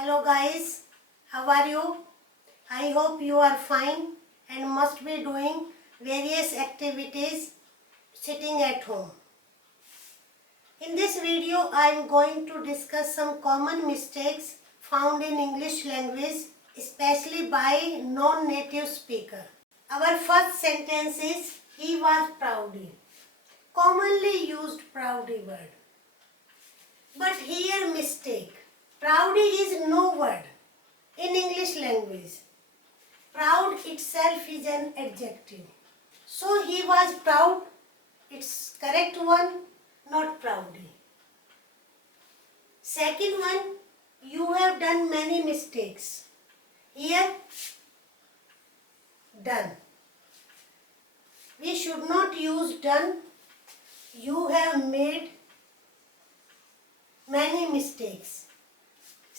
Hello guys, how are you? I hope you are fine and must be doing various activities sitting at home. In this video, I am going to discuss some common mistakes found in English language, especially by non-native speaker. Our first sentence is, he was proudy. Commonly used proudy word. But here mistake. Proudy is no word in English language. Proud itself is an adjective. So he was proud. It's correct one, not proudy. Second one, you have done many mistakes. Here, done. We should not use done. You have made many mistakes.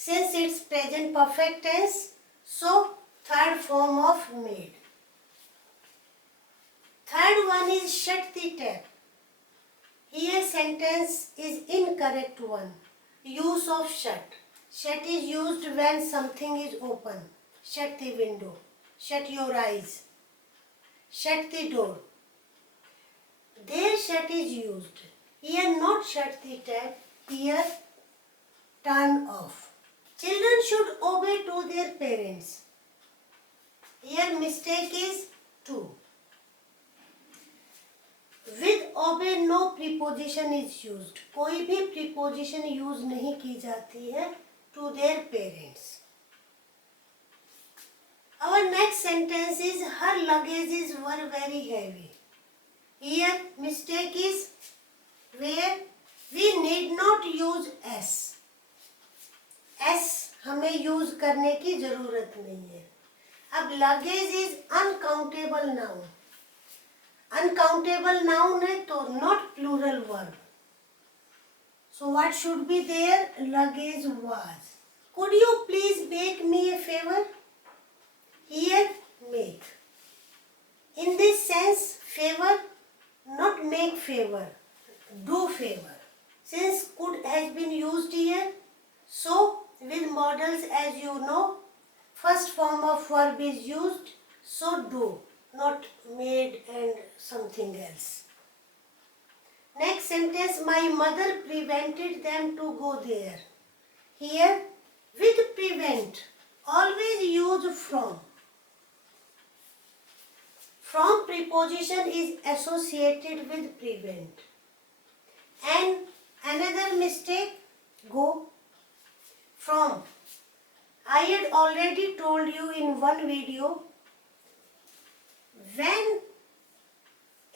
Since it's present perfect tense, so third form of made. Third one is shut the tap. Here sentence is incorrect one. Use of shut. Shut is used when something is open. Shut the window. Shut your eyes. Shut the door. There shut is used. Here not shut the tap. Here turn off. Children should obey to their parents. Here mistake is to. With obey no preposition is used. कोई भी preposition use नहीं की जाती है to their parents. Our next sentence is her luggages were very heavy. Here mistake is where we need not use s. S हमें use करने की जरूरत नहीं है. अब luggage is uncountable noun. Uncountable noun है तो not plural verb. So what should be there? Luggage was. Could you please make me a favour? Here make. In this sense favour, not make favour, do favour. Since could has been used here, so with modals, as you know, first form of verb is used, so do, not made and something else. Next sentence, my mother prevented them to go there. Here with prevent always use from. From preposition is associated with prevent. And another mistake, go. From. I had already told you in one video, when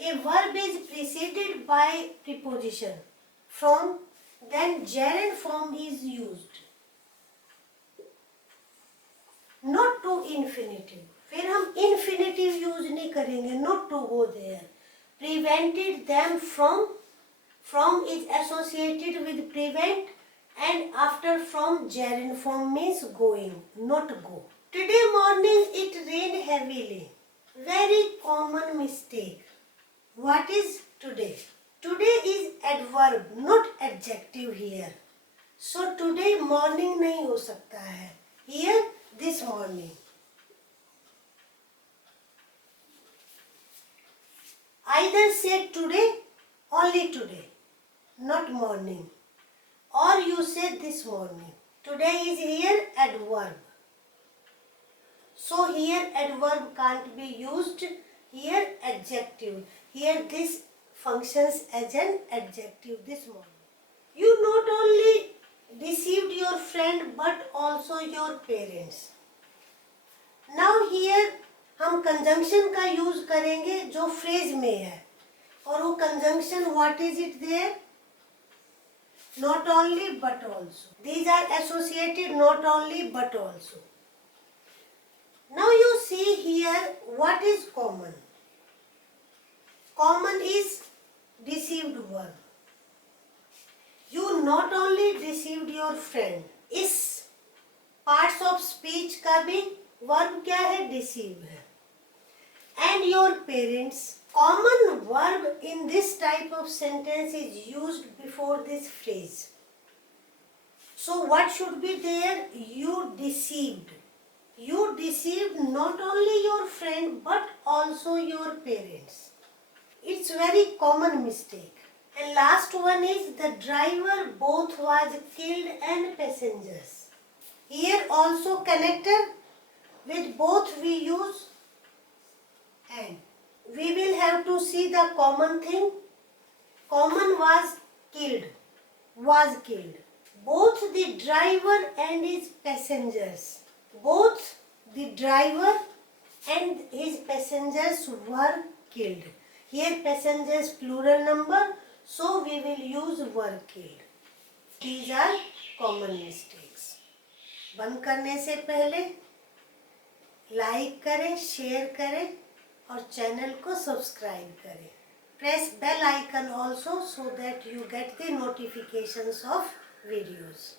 a verb is preceded by preposition from, then gerund form is used. Not to infinitive. फिर हम infinitive use नहीं करेंगे. Not to go there. Prevented them from. From is associated with prevent. And after from, gerund form means going, not go. Today morning it rained heavily. Very common mistake. What is today? Today is adverb, not adjective here. So today morning नहीं हो सकता है. Here this morning. Either say today, only today, not morning. Or you say this morning. Today is here adverb. So here adverb can't be used. Here adjective. Here this functions as an adjective this morning. You not only deceived your friend but also your parents. Now here हम conjunction का use करेंगे जो phrase में है. और वो conjunction what is it there? Not only but also. These are associated not only but also. Now you see here what is common. Common is deceived verb. You not only deceived your friend. इस parts of speech का भी verb क्या है? Deceive है. And your parents. Common verb in this type of sentence is used before this phrase. So what should be there? You deceived. You deceived not only your friend but also your parents. It's very common mistake. And last one is the driver both was killed and passengers. Here also connector with both we use and. We will have to see the common thing. Common was killed. Was killed. Both the driver and his passengers. Both the driver and his passengers were killed. Here passengers plural number, so we will use were killed. These are common mistakes. बंद करने से पहले like करें, share करें और channel को subscribe करें. Press bell icon also so that you get the notifications of videos.